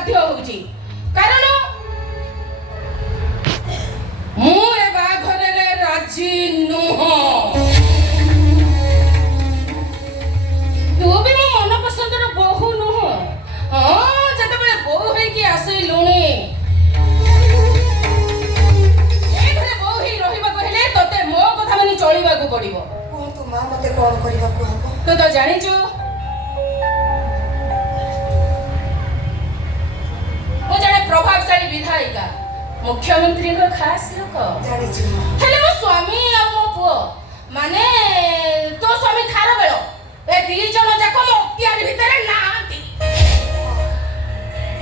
ବାଧ୍ୟ ହେଉଛି କାରଣ ମୁଁ ଏ ବାହାଘରରେ ରାଜି ନୁହଁ। ତୁ ବି ମୋ ମନ ପସନ୍ଦର ବୋହୂ ନୁହଁ। ହଁ ଯେତେବେଳେ ବୋହୂ ହେଇକି ଆସିଲୁଣି ଏ ଘରେ ବୋହୂ ହେଇ ରହିବାକୁ ହେଲେ ତତେ ମୋ କଥା ମାନି ଚଳିବାକୁ ପଡିବ। କୁହନ୍ତୁ ମା ମତେ କଣ କରିବାକୁ ହବ? ତୁ ତ ଜାଣିଛୁ ମୁଁ ଜଣେ ପ୍ରଭାବଶାଳୀ ବିଧାୟିକା ମୁଖ୍ୟମନ୍ତ୍ରୀଙ୍କ ଖାସ ଲୋକ। ଜାଣିଛି ହେଲେ ମୋ ସ୍ୱାମୀ ଆଉ ମୋ ପୁଅ ମାନେ ତୋ ସ୍ୱାମୀ ଖାରବେଳ ଏ ଦି ଜଣ ଯାକ ମୋ ଅକ୍ତିଆରୀ ଭିତରେ ନାହାନ୍ତି।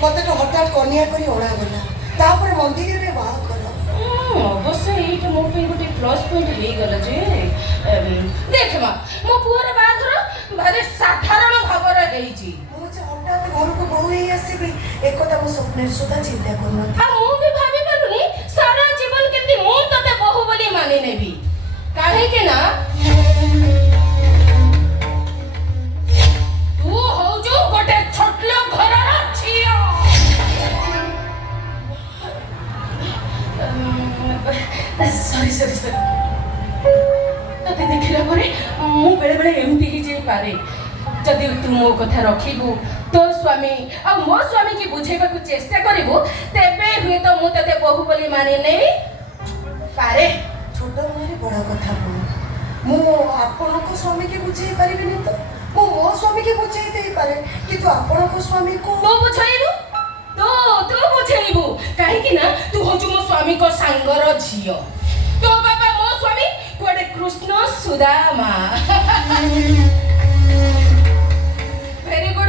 ମତେ ତ ହଠାତ୍ କନ୍ୟା କରି ଅଣାଗଲା ତାପରେ ମନ୍ଦିରରେ ବାହାଘର। ଅବଶ୍ୟ ଏଇଟା ମୋ ପାଇଁ ଗୋଟେ ପ୍ଲସ୍ ପଏଣ୍ଟ ହେଇଗଲା ଯେ ଦେଖ ମା ମୋ ପୁଅର ବାହାଘର ଭାରି ସାଧାରଣ ଭାବରେ ହେଇଛି। ମୁଁ ଯେ ହଠାତ୍ ଘରକୁ ବୋହୂ ହେଇ ଆସିବି ଏକଥା ମୁଁ ସ୍ୱପ୍ନରେ ସୁଦ୍ଧା ଚିନ୍ତା କରୁନଥିଲି। ଆଉ ମୁଁ ବି ଭାବି ପାରୁନି ସାରା ଜୀବନ କେମିତି ମୁଁ ତତେ ବୋହୂ ବୋଲି ମାନି ନେବି କାହିଁକି ନା ତୁ ହଉଛୁ ଗୋଟେ ଛୋଟ ଘରର ଝିଅ। ସରି ତତେ ଦେଖିଲା ପରେ ମୁଁ ବେଳେବେଳେ ଏମିତି ହେଇଯାଇପାରେ। ଯଦି ତୁ ମୋ କଥା ରଖିବୁ ତୋ ସ୍ୱାମୀ ଆଉ ମୋ ସ୍ୱାମୀକି ବୁଝେଇବାକୁ ଚେଷ୍ଟା କରିବୁ ତେବେ ହୁଏତ ମୁଁ ତତେ ବୋହୂ ବୋଲି ମାନି ନେଇ ପାରେ। ଛୋଟ ମୁହଁରେ ବଡ଼ କଥା ମୁଁ ଆପଣଙ୍କ ସ୍ୱାମୀକି ବୁଝେଇ ପାରିବିନି ତ ମୁଁ ମୋ ସ୍ୱାମୀକି ବୁଝେଇ ଦେଇପାରେ କିନ୍ତୁ ଆପଣଙ୍କ ସ୍ୱାମୀକୁ ତୁ ବୁଝେଇବୁ ତୁ ବୁଝେଇବୁ କାହିଁକି ନା ତୁ ହଉଛୁ ମୋ ସ୍ୱାମୀଙ୍କ ସାଙ୍ଗର ଝିଅ। ତୋ ବାପା ମୋ ସ୍ୱାମୀ କୁଆଡେ କୃଷ୍ଣ ସୁଦାମା। ଭେରି ଗୁଡ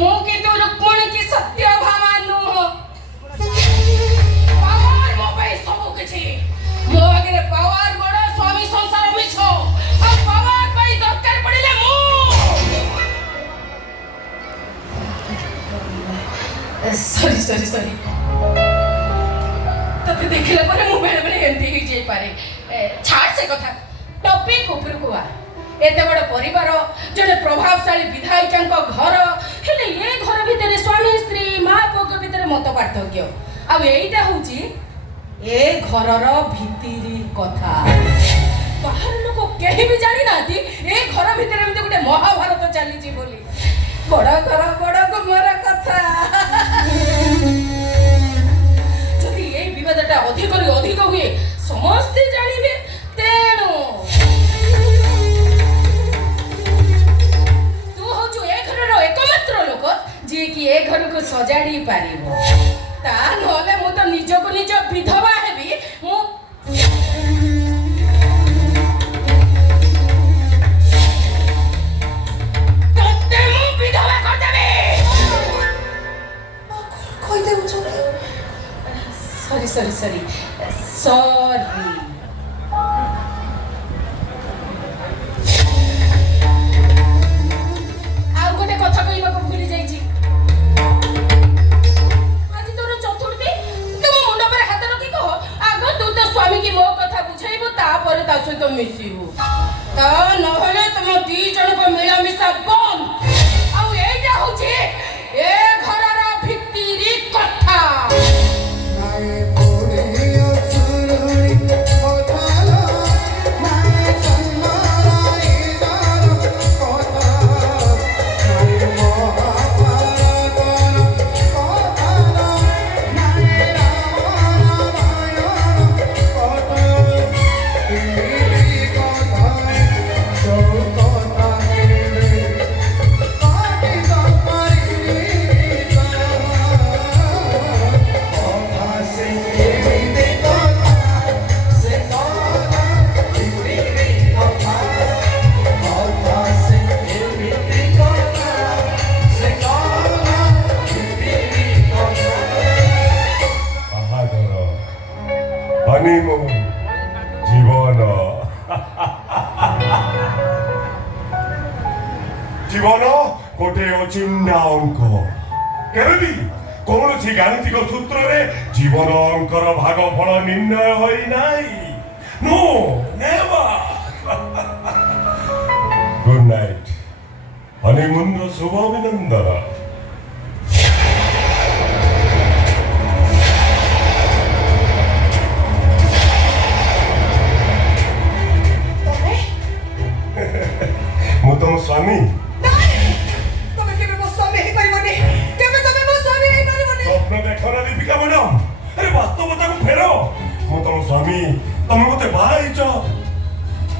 ମୁଁ କିନ୍ତୁ ରୁକ୍ମଣୀ କି ସତ୍ୟଭାମା ନୁହଁ। ପାୱାର ମୋ ପାଇଁ ସବୁ କିଛି। ମୋ ଆଗରେ ପାୱାର ବଡ ସ୍ୱାମୀ ସଂସାର ମିଛ ଆଉ ପାୱାର ପାଇଁ ଦରକାର ପଡିଲେ ମୁଁ ସରି ତତେ ଦେଖିଲା ପରେ ମୁଁ ବେଳେବେଳେ ଏମିତି ହେଇଯାଇପାରେ। ଛାଡ଼ ସେ କଥା ଟପିକ ଉପରକୁ ଆ। ଏତେ ବଡ଼ ପରିବାର ଜଣେ ପ୍ରଭାବଶାଳୀ ବିଧାୟିକାଙ୍କ ଘର ହେଲେ ଏ ଘର ଭିତରେ ସ୍ୱାମୀ ସ୍ତ୍ରୀ ମା ପୁଅଙ୍କ ଭିତରେ ମତ ପାର୍ଥକ୍ୟ ଆଉ ଏଇଟା ହଉଛି ଏ ଘରର ଭିତିରି କଥା। ବାହାର ଲୋକ କେହି ବି ଜାଣିନାହାନ୍ତି ଏ ଘର ଭିତରେ ଏମିତି ଗୋଟେ ମହାଭାରତ ଚାଲିଛି ବୋଲି। ବଡ଼ ଘର ବଡ଼ ଗୁମର କଥା। ଯଦି ଏ ବିବାଦଟା ଅଧିକରୁ ଅଧିକ ହୁଏ ସମସ୍ତେ ଜାଣିବେ ତେଣୁ ତୁ ହଉଛୁ ଏ ଘରର ଏକମାତ୍ର ଲୋକ ଯିଏକି ଏ ଘରକୁ ସଜାଡ଼ି ପାରିବ। ତା ନହେଲେ ମୁଁ ତ ନିଜକୁ ନିଜ ବିଧବା ହେବି। ମୁଁ ବିଧବା କରିଦେବି। ସରି ଆଉ ଗୋଟେ କଥା କହିବାକୁ ଭୁଲି ଯାଇଛି। ଆଜି ତୋର ଚତୁର୍ଥୀ ତୁ ମୋ ମୁଣ୍ଡ ଉପରେ ହାତ ରଖି କହ ଆଗ ତୁ ତୋ ସ୍ୱାମୀକି ମୋ କଥା ବୁଝେଇବୁ ତାପରେ ତା ସହିତ ମିଶିବୁ। ତା ନହେଲେ ତମ ଦି ଜଣଙ୍କ ମିଳାମିଶା ବନ୍ଦ। ଆଉ ଏଇଟା ହଉଛି ଏ ଘରର ଭିତିରି କଥା। জীবন গোটে অচিহ্না অঙ্ক কেবি কৌশি গাণিতিক সূত্রে জীবন অঙ্কর ভাগফল নির্ণয় হই নাই। No never. Good night honeymoon শুভ অভিনন্দন। ତମେ ମତେ ବାହା ହେଇଛ।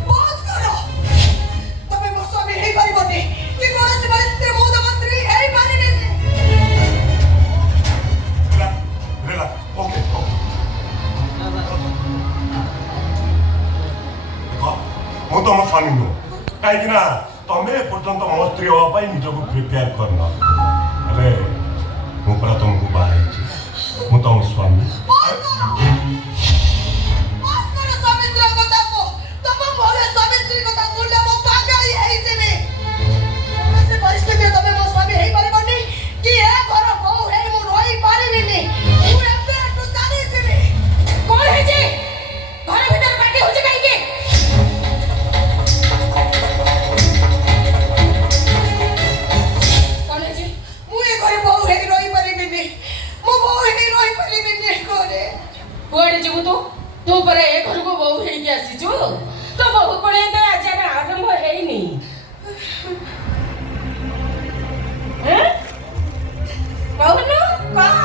ବନ୍ଦ କର। ତମେ ମୋ ସ୍ୱାମୀ ହେଇପାରିବନି କି କୌଣସି ପରିସ୍ଥିତିରେ ମୁଁ ତମ ସ୍ତ୍ରୀ ହେଇପାରିବିନି। ଓକେ ଦେଖ ମୁଁ ତମ ସ୍ୱାମୀ ନୁହଁ, କାହିଁକି ନା ତମେ ଏପର୍ଯ୍ୟନ୍ତ ମୋ ସ୍ତ୍ରୀ ହବା ପାଇଁ ନିଜକୁ ପ୍ରିପେୟାର କରିନ। ହେଲେ ମୁଁ ପରା ତମକୁ ବାହା ହେଇଛି, ମୁଁ ତମ ସ୍ୱାମୀ। କୁଆଡେ ଯିବୁ ତୁ? ତୁ ପରା ଏ ଘରକୁ ବୋହୂ ହେଇକି ଆସିଛୁ। ତୋ ବୋହୂ ପଳେଇ ତ ଆଚାର ଆରମ୍ଭ ହେଇନି। କହୁନୁ କହ।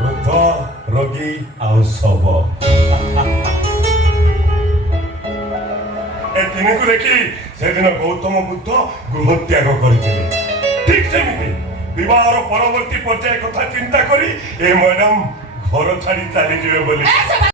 ବୃଦ୍ଧ, ରୋଗୀ ଆଉ ଶବ, ଏ ତିନିକୁ ଦେଖି ସେଦିନ ଗୌତମ ବୁଦ୍ଧ ଗୃହ ତ୍ୟାଗ କରିଥିଲେ। ଠିକ ସେମିତି ବିବାହର ପରବର୍ତ୍ତୀ ପର୍ଯ୍ୟାୟ କଥା ଚିନ୍ତା କରି ଏ ମ୍ୟାଡାମ ଘର ଛାଡି ଚାଲିଯିବେ ବୋଲି।